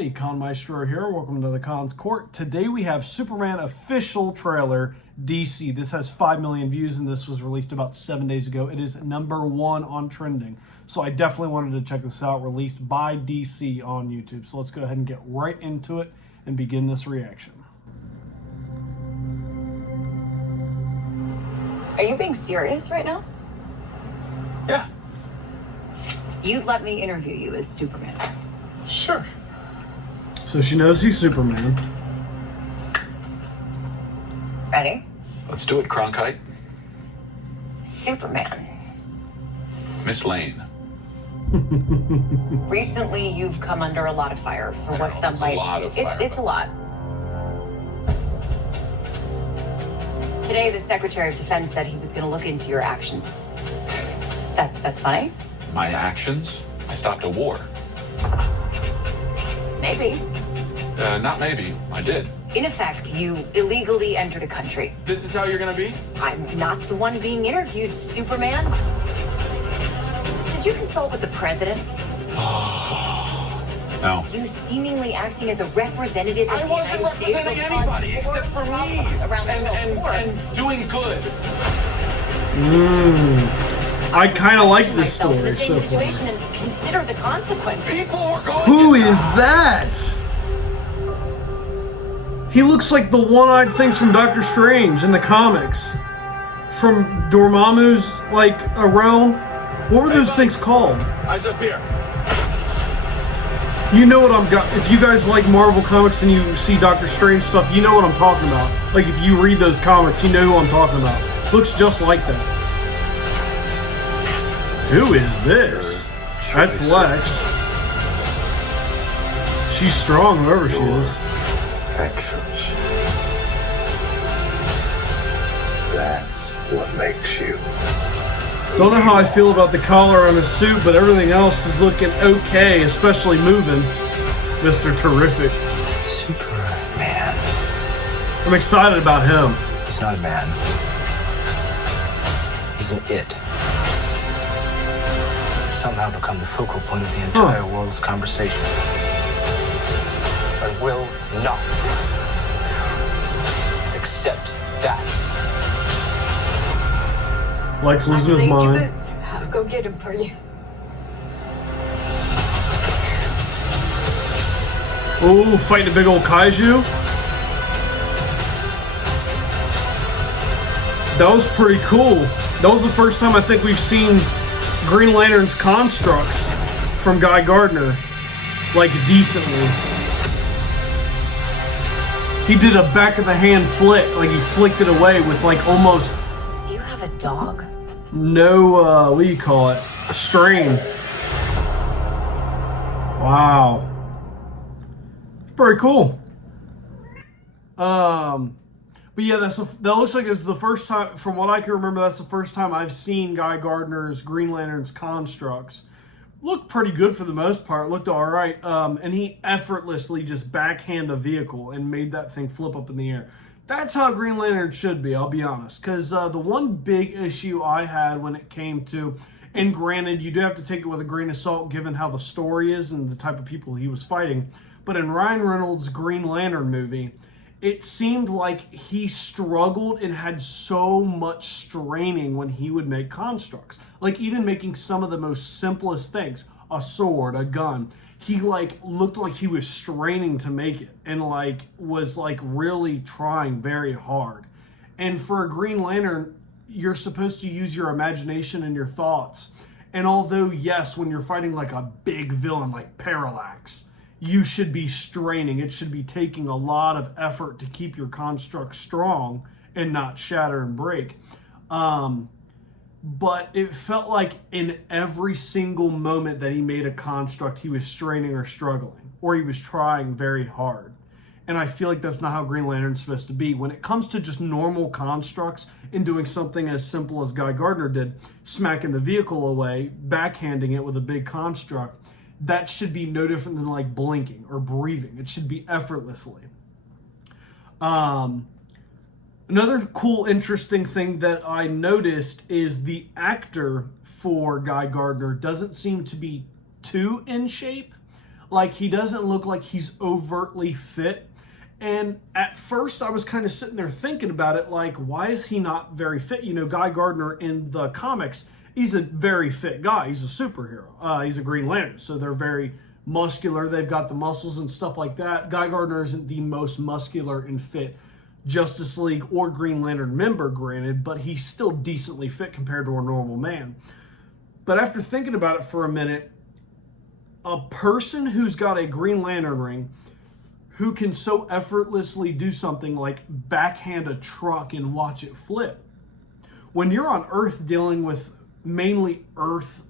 everybody, Maestro here. Welcome to the Con's Court. Today we have Superman official trailer, DC. This has 5 million views and this was released about 7 days ago. It is #1 on trending. So I definitely wanted to check this out, released by DC on YouTube. So let's go ahead and get right into it and begin this reaction. Are you being serious right now? Yeah. You'd let me interview you as Superman. Sure. So she knows he's Superman. Ready? Let's do it, Cronkite. Superman. Miss Lane. Recently, you've come under a lot of fire for what some it's might. A lot of fire, it's a lot. Today, the Secretary of Defense said he was going to look into your actions. That's funny. My actions? I stopped a war. Maybe. Not maybe. I did. In effect, you illegally entered a country. This is how you're gonna be? I'm not the one being interviewed, Superman. Did you consult with the president? No. You seemingly acting as a representative of I the wasn't United States representing will cause anybody more except for me. problems around the world. And doing good. I kind of like this myself in story the same so far. situation and consider the consequences. People are going Who to is die. that? He looks like the one-eyed things from Doctor Strange in the comics. From Dormammu's, like, a realm. What were those things called? Eyes up here. You know what if you guys like Marvel comics and you see Doctor Strange stuff, you know what I'm talking about. Like, if you read those comics, you know who I'm talking about. Looks just like that. Who is this? That's Lex. She's strong, whoever she is. Actions. That's what makes you. Don't know how I feel about the collar on his suit, but everything else is looking okay, especially moving. Mr. Terrific. Superman. I'm excited about him. He's not a man. He's an it. He's somehow become the focal point of the entire world's conversation. I will not accept that. Lex losing his mind. I'll go get him for you. Oh, fighting a big old kaiju. That was pretty cool. That was the first time I think we've seen Green Lantern's constructs from Guy Gardner, like, decently. He did a back of the hand flick, like he flicked it away with, like, almost You have a dog? no, what do you call it? A strain. Wow. It's pretty cool. But yeah, that looks like it's the first time, from what I can remember, that's the first time I've seen Guy Gardner's Green Lantern's constructs. Looked pretty good for the most part, looked all right. And he effortlessly just backhand a vehicle and made that thing flip up in the air. That's how Green Lantern should be, I'll be honest. Because the one big issue I had when it came to, and granted, you do have to take it with a grain of salt given how the story is and the type of people he was fighting, but in Ryan Reynolds' Green Lantern movie, it seemed like he struggled and had so much straining when he would make constructs. Like, even making some of the most simplest things, a sword, a gun, he, like, looked like he was straining to make it and, like, was, like, really trying very hard. And for a Green Lantern, you're supposed to use your imagination and your thoughts. And although, yes, when you're fighting, like, a big villain like Parallax, you should be straining. It should be taking a lot of effort to keep your construct strong and not shatter and break. But it felt like in every single moment that he made a construct, he was straining or struggling, or he was trying very hard. And I feel like that's not how Green Lantern's supposed to be. When it comes to just normal constructs and doing something as simple as Guy Gardner did, smacking the vehicle away, backhanding it with a big construct, that should be no different than, like, blinking or breathing. It should be effortlessly. Another cool, interesting thing that I noticed is the actor for Guy Gardner doesn't seem to be too in shape. Like, he doesn't look like he's overtly fit. And at first, I was kind of sitting there thinking about it, like, why is he not very fit? You know, Guy Gardner in the comics, he's a very fit guy. He's a superhero. He's a Green Lantern, so they're very muscular. They've got the muscles and stuff like that. Guy Gardner isn't the most muscular and fit Justice League or Green Lantern member, granted, but he's still decently fit compared to a normal man. But after thinking about it for a minute, a person who's got a Green Lantern ring who can so effortlessly do something like backhand a truck and watch it flip. When you're on Earth dealing with mainly Earth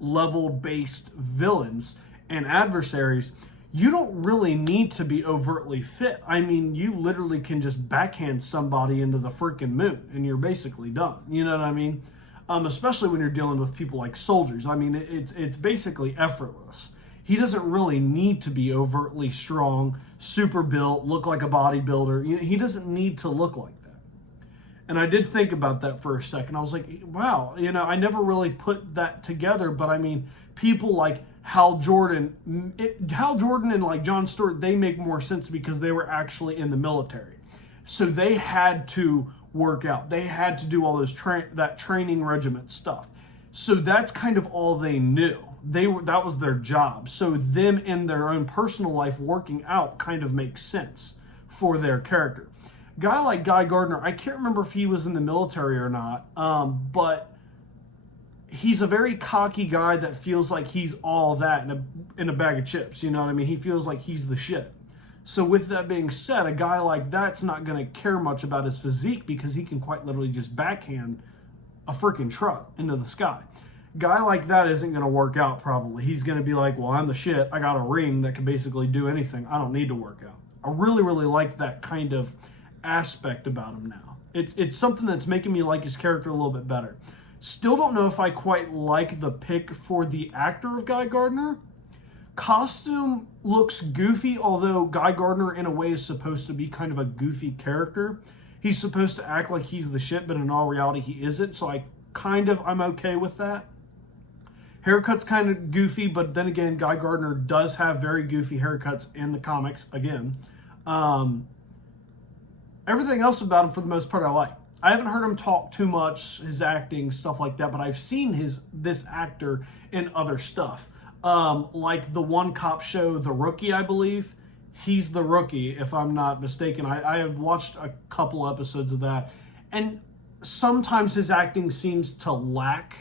level based villains and adversaries, you don't really need to be overtly fit. I mean, you literally can just backhand somebody into the freaking moon and you're basically done. You know what I mean? Especially when you're dealing with people like soldiers. I mean, it's basically effortless. He doesn't really need to be overtly strong, super built, look like a bodybuilder. He doesn't need to look like that. And I did think about that for a second. I was like, wow, you know, I never really put that together. But I mean, people like Hal Jordan and like Jon Stewart, they make more sense because they were actually in the military. So they had to work out. They had to do all those that training regiment stuff. So that's kind of all they knew. That was their job. So them in their own personal life working out kind of makes sense for their character. Guy like Guy Gardner, I can't remember if he was in the military or not, but he's a very cocky guy that feels like he's all that in a bag of chips. You know what I mean? He feels like he's the shit. So with that being said, a guy like that's not going to care much about his physique because he can quite literally just backhand a freaking truck into the sky. Guy like that isn't going to work out probably. He's going to be like, well, I'm the shit. I got a ring that can basically do anything. I don't need to work out. I really, really like that kind of aspect about him now. It's something that's making me like his character a little bit better. Still don't know if I quite like the pick for the actor of Guy Gardner. Costume looks goofy, although Guy Gardner in a way is supposed to be kind of a goofy character. He's supposed to act like he's the shit, but in all reality he isn't. So I'm okay with that. Haircut's kind of goofy, but then again, Guy Gardner does have very goofy haircuts in the comics again. Everything else about him, for the most part, I like. I haven't heard him talk too much, his acting, stuff like that, but I've seen this actor in other stuff. Like the one cop show, The Rookie, I believe. He's the Rookie, if I'm not mistaken. I have watched a couple episodes of that, and sometimes his acting seems to lack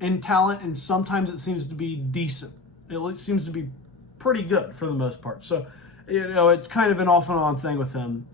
in talent, and sometimes it seems to be decent. It seems to be pretty good for the most part. So, you know, it's kind of an off and on thing with him.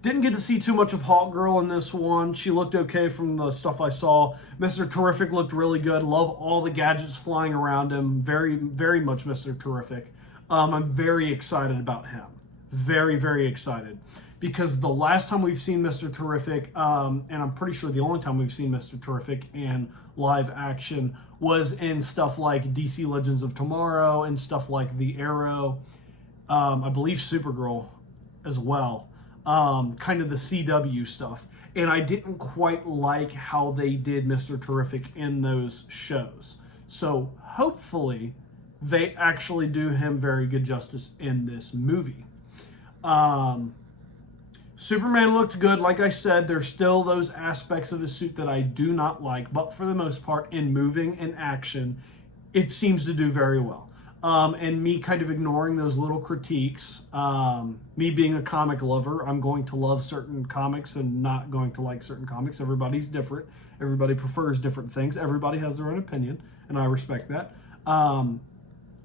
Didn't get to see too much of Hawk Girl in this one. She looked okay from the stuff I saw. Mr. Terrific looked really good. Love all the gadgets flying around him. Very, very much Mr. Terrific. I'm very excited about him. Very, very excited. Because the last time we've seen Mr. Terrific, and I'm pretty sure the only time we've seen Mr. Terrific in live action was in stuff like DC Legends of Tomorrow and stuff like The Arrow. I believe Supergirl as well. Kind of the CW stuff. And I didn't quite like how they did Mr. Terrific in those shows. So hopefully they actually do him very good justice in this movie. Superman looked good. Like I said, there's still those aspects of his suit that I do not like, but for the most part, in moving and action, it seems to do very well. And me kind of ignoring those little critiques, me being a comic lover, I'm going to love certain comics and not going to like certain comics. Everybody's different. Everybody prefers different things. Everybody has their own opinion, and I respect that.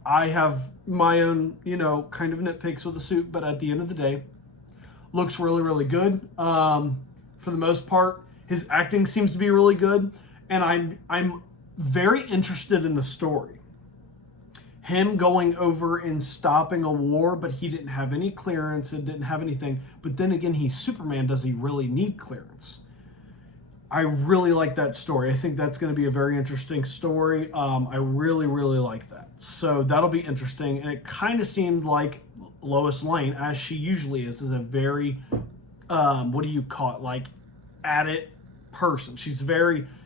I have my own, kind of nitpicks with the suit, but at the end of the day, looks really, really good. For the most part, his acting seems to be really good, and I'm very interested in the story. Him going over and stopping a war, but he didn't have any clearance and didn't have anything. But then again, he's Superman. Does he really need clearance? I really like that story. I think that's going to be a very interesting story. I really, really like that. So that'll be interesting. And it kind of seemed like Lois Lane, as she usually is a very, at it person.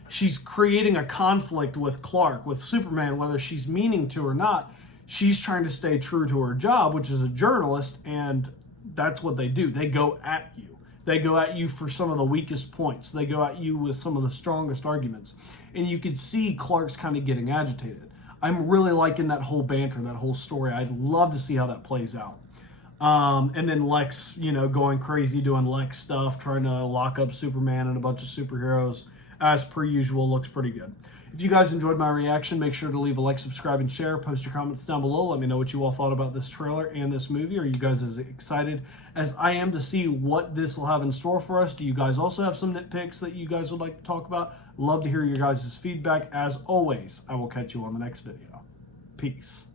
She's creating a conflict with Clark, with Superman, whether she's meaning to or not. she's trying to stay true to her job, which is a journalist, and that's what they do. They go at you. They go at you for some of the weakest points. They go at you with some of the strongest arguments. And you could see Clark's kind of getting agitated. I'm really liking that whole banter, that whole story. I'd love to see how that plays out. And then Lex, going crazy, doing Lex stuff, trying to lock up Superman and a bunch of superheroes. As per usual, looks pretty good. If you guys enjoyed my reaction, make sure to leave a like, subscribe, and share. Post your comments down below. Let me know what you all thought about this trailer and this movie. Are you guys as excited as I am to see what this will have in store for us? Do you guys also have some nitpicks that you guys would like to talk about? Love to hear your guys' feedback. As always, I will catch you on the next video. Peace.